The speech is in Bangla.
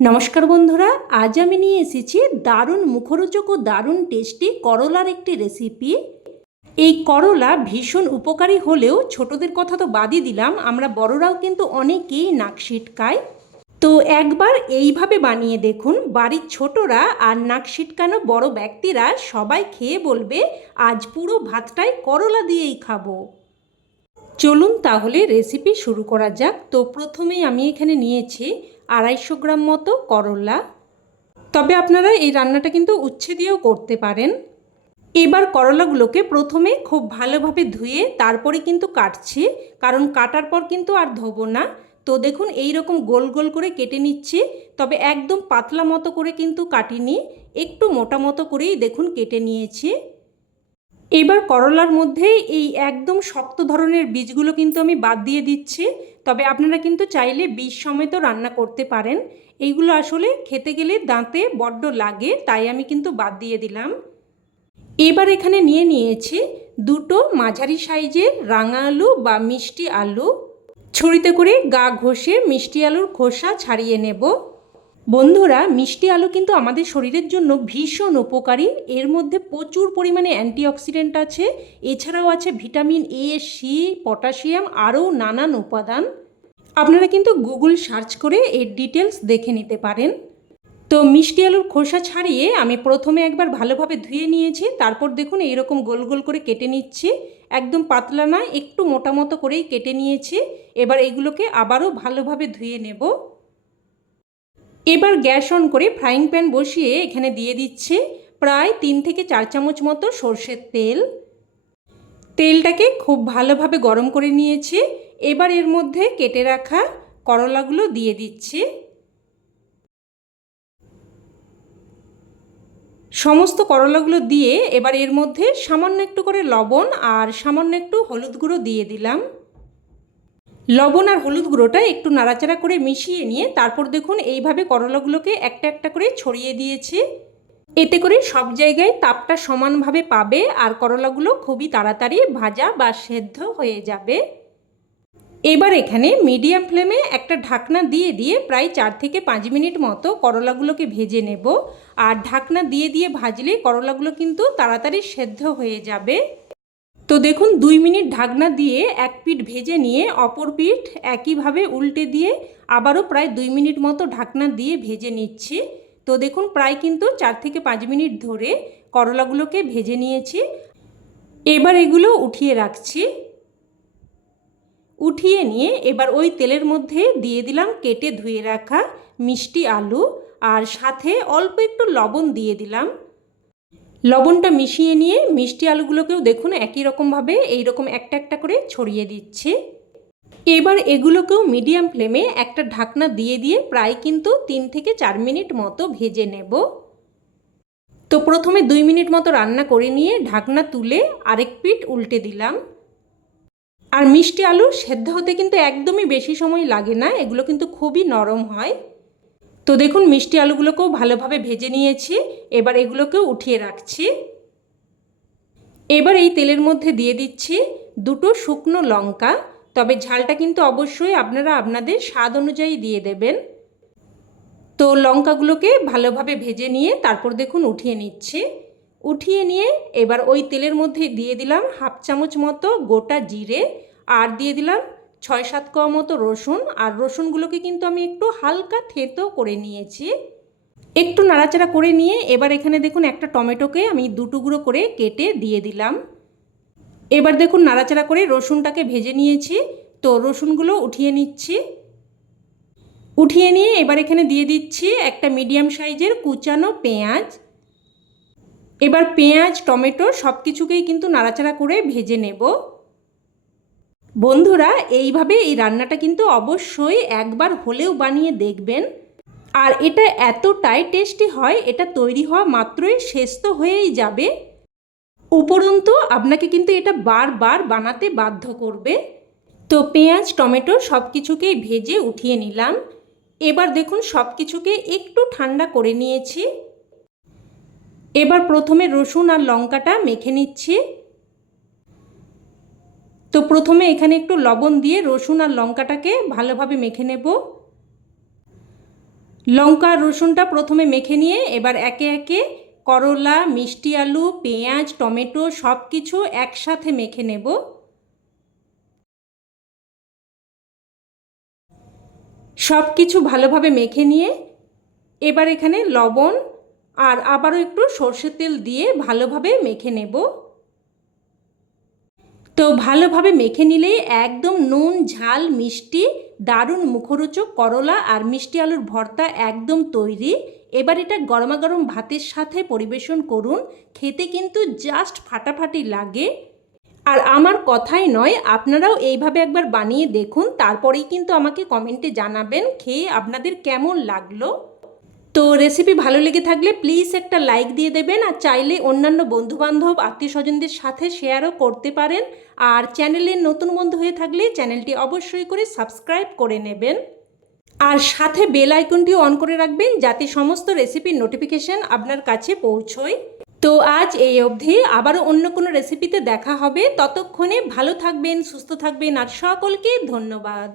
নমস্কার বন্ধুরা, আজ আমি নিয়ে এসেছি দারুণ মুখরোচক ও দারুণ টেস্টি করলার একটি রেসিপি। এই করলা ভীষণ উপকারী হলেও ছোটদের কথা তো বাদই দিলাম, আমরা বড়রাও কিন্তু অনেকেই নাক সিটকায়। তো একবার এইভাবে বানিয়ে দেখুন, বাড়ির ছোটরা আর নাক সিটকানো বড় ব্যক্তিরা সবাই খেয়ে বলবে আজ পুরো ভাতটাই করলা দিয়েই খাবো। চলুন তাহলে রেসিপি শুরু করা যাক। তো প্রথমেই আমি এখানে নিয়েছি 250 গ্রাম মতো করলা। তবে আপনারা এই রান্নাটা কিন্তু উচ্ছে দিয়েও করতে পারেন। এবার করলাগুলোকে প্রথমে খুব ভালোভাবে ধুয়ে তারপরে কিন্তু কাটছি, কারণ কাটার পর কিন্তু আর ধোবো না। তো দেখুন এই রকম গোল গোল করে কেটে নিচ্ছি, তবে একদম পাতলা মতো করে কিন্তু কাটিনি, একটু মোটা মতো করেই দেখুন কেটে নিয়েছি। এবার করলার মধ্যে এই একদম শক্ত ধরনের বীজগুলো কিন্তু আমি বাদ দিয়ে দিচ্ছি, তবে আপনারা কিন্তু চাইলে বীজ সমেত রান্না করতে পারেন। এইগুলো আসলে খেতে গেলে দাঁতে বড্ড লাগে, তাই আমি কিন্তু বাদ দিয়ে দিলাম। এবার এখানে নিয়ে নিয়েছি দুটো মাঝারি সাইজের রাঙা আলু বা মিষ্টি আলু। ছুরিতে করে গা ঘষে মিষ্টি আলুর খোসা ছাড়িয়ে নেব। বন্ধুরা, মিষ্টি আলু কিন্তু আমাদের শরীরের জন্য ভীষণ উপকারী। এর মধ্যে প্রচুর পরিমাণে অ্যান্টিঅক্সিডেন্ট আছে, এছাড়াও আছে ভিটামিন এ, সি, পটাশিয়াম, আরও নানান উপাদান। আপনারা কিন্তু গুগল সার্চ করে এর ডিটেলস দেখে নিতে পারেন। তো মিষ্টি আলুর খোসা ছাড়িয়ে আমি প্রথমে একবার ভালোভাবে ধুয়ে নিয়েছি, তারপর দেখুন এইরকম গোল গোল করে কেটে নিচ্ছি। একদম পাতলা না, একটু মোটা মতো করেই কেটে নিয়েছি। এবার এগুলোকে আবারও ভালোভাবে ধুয়ে নেব। এবার গ্যাস অন করে ফ্রাইং প্যান বসিয়ে এখানে দিয়ে দিচ্ছি প্রায় 3 থেকে 4 চামচ মতো সর্ষের তেল। তেলটাকে খুব ভালোভাবে গরম করে নিয়েছি। এবার এর মধ্যে কেটে রাখা করলাগুলো দিয়ে দিচ্ছি। সমস্ত করলাগুলো দিয়ে এবার এর মধ্যে সামান্য একটু করে লবণ আর সামান্য একটু হলুদ গুঁড়ো দিয়ে দিলাম। লবণ আর হলুদ গুঁড়োটা একটু নাড়াচাড়া করে মিশিয়ে নিয়ে তারপর দেখুন এইভাবে করলাগুলোকে একটা একটা করে ছড়িয়ে দিয়েছি। এতে করে সব জায়গায় তাপটা সমানভাবে পাবে আর করলাগুলো খুবই তাড়াতাড়ি ভাজা বা সেদ্ধ হয়ে যাবে। এবার এখানে মিডিয়াম ফ্লেমে একটা ঢাকনা দিয়ে দিয়ে প্রায় 4 থেকে 5 মিনিট মতো করলাগুলোকে ভেজে নেব। আর ঢাকনা দিয়ে দিয়ে ভাজলে করলাগুলো কিন্তু তাড়াতাড়ি সেদ্ধ হয়ে যাবে। তো দেখুন 2 মিনিট ঢাকনা দিয়ে এক পিঠ ভেজে নিয়ে অপর পিঠ একইভাবে উল্টে দিয়ে আবারও প্রায় 2 মিনিট মতো ঢাকনা দিয়ে ভেজে নিচ্ছি। তো দেখুন প্রায় কিন্তু 4 থেকে 5 মিনিট ধরে করলাগুলোকে ভেজে নিয়েছি। এবার এগুলো উঠিয়ে রাখছি। উঠিয়ে নিয়ে এবার ওই তেলের মধ্যে দিয়ে দিলাম কেটে ধুয়ে রাখা মিষ্টি আলু, আর সাথে অল্প একটু লবণ দিয়ে দিলাম। লবণটা মিশিয়ে নিয়ে মিষ্টি আলুগুলোকেও দেখুন একই রকমভাবে এইরকম একটা একটা করে ছড়িয়ে দিচ্ছি। এবার এগুলোকেও মিডিয়াম ফ্লেমে একটা ঢাকনা দিয়ে দিয়ে প্রায় কিন্তু 3 থেকে 4 মিনিট মতো ভেজে নেব। তো প্রথমে 2 মিনিট মতো রান্না করে নিয়ে ঢাকনা তুলে আরেক পিঠ উল্টে দিলাম। আর মিষ্টি আলু সেদ্ধ হতে কিন্তু একদমই বেশি সময় লাগে না, এগুলো কিন্তু খুবই নরম হয়। তো দেখুন মিষ্টি আলুগুলোকেও ভালোভাবে ভেজে নিয়েছি। এবার এগুলোকেও উঠিয়ে রাখছি। এবার এই তেলের মধ্যে দিয়ে দিচ্ছি দুটো শুকনো লঙ্কা, তবে ঝালটা কিন্তু অবশ্যই আপনারা আপনাদের স্বাদ অনুযায়ী দিয়ে দেবেন। তো লঙ্কাগুলোকে ভালোভাবে ভেজে নিয়ে তারপর দেখুন উঠিয়ে নিচ্ছি। উঠিয়ে নিয়ে এবার ওই তেলের মধ্যে দিয়ে দিলাম হাফ চামচ মতো গোটা জিরে, আর দিয়ে দিলাম 6-7 কোয়া মতো রসুন। আর রসুনগুলোকে কিন্তু আমি একটু হালকা থেতো করে নিয়েছি। একটু নাড়াচাড়া করে নিয়ে এবার এখানে দেখুন একটা টমেটোকে আমি 2 টুকরো করে কেটে দিয়ে দিলাম। এবার দেখুন নাড়াচাড়া করে রসুনটাকে ভেজে নিয়েছি। তো রসুনগুলো উঠিয়ে নিচ্ছি। উঠিয়ে নিয়ে এবার এখানে দিয়ে দিচ্ছি একটা মিডিয়াম সাইজের কুচানো পেঁয়াজ। এবার পেঁয়াজ টমেটো সব কিছুকেই কিন্তু নাড়াচাড়া করে ভেজে নেব। বন্ধুরা, এইভাবে এই রান্নাটা কিন্তু অবশ্যই একবার হলেও বানিয়ে দেখবেন। আর এটা এতটাই টেস্টি হয়, এটা তৈরি হওয়া মাত্রই শেষ তো হয়েই যাবে, উপরন্তু আপনাকে কিন্তু এটা বারবার বানাতে বাধ্য করবে। তো পেঁয়াজ টমেটো সব কিছুকেই ভেজে উঠিয়ে নিলাম। এবার দেখুন সব কিছুকে একটু ঠান্ডা করে নিয়েছি। এবার প্রথমে রসুন আর লঙ্কাটা মেখে নিচ্ছি। তো প্রথমে এখানে একটু লবণ দিয়ে রসুন আর লঙ্কাটাকে ভালোভাবে মেখে নেব। লঙ্কা আর রসুনটা প্রথমে মেখে নিয়ে এবার একে একে করলা, মিষ্টি আলু, পেঁয়াজ, টমেটো সব কিছু একসাথে মেখে নেব। সব কিছু ভালোভাবে মেখে নিয়ে এবার এখানে লবণ আর আবারও একটু সর্ষের তেল দিয়ে ভালোভাবে মেখে নেব। তো ভালোভাবে মেখে নিলেই একদম নুন ঝাল মিষ্টি দারুণ মুখরোচক করলা আর মিষ্টি আলুর ভর্তা একদম তৈরি। এবার এটা গরমাগরম ভাতের সাথে পরিবেশন করুন, খেতে কিন্তু জাস্ট ফাটাফাটি লাগে। আর আমার কথাই নয়, আপনারাও এইভাবে একবার বানিয়ে দেখুন, তারপরেই কিন্তু আমাকে কমেন্টে জানাবেন খেয়ে আপনাদের কেমন লাগলো। তো রেসিপি ভালো লেগে থাকলে প্লিজ একটা লাইক দিয়ে দেবেন, আর চাইলে অন্যান্য বন্ধুবান্ধব আত্মীয় স্বজনদের সাথে শেয়ারও করতে পারেন। আর চ্যানেলের নতুন বন্ধু হয়ে থাকলে চ্যানেলটি অবশ্যই করে সাবস্ক্রাইব করে নেবেন, আর সাথে বেল আইকনটিও অন করে রাখবেন যাতে সমস্ত রেসিপির নোটিফিকেশান আপনার কাছে পৌঁছয়। তো আজ এই অবধি, আবারও অন্য কোনো রেসিপিতে দেখা হবে। ততক্ষণে ভালো থাকবেন, সুস্থ থাকবেন, আর সকলকে ধন্যবাদ।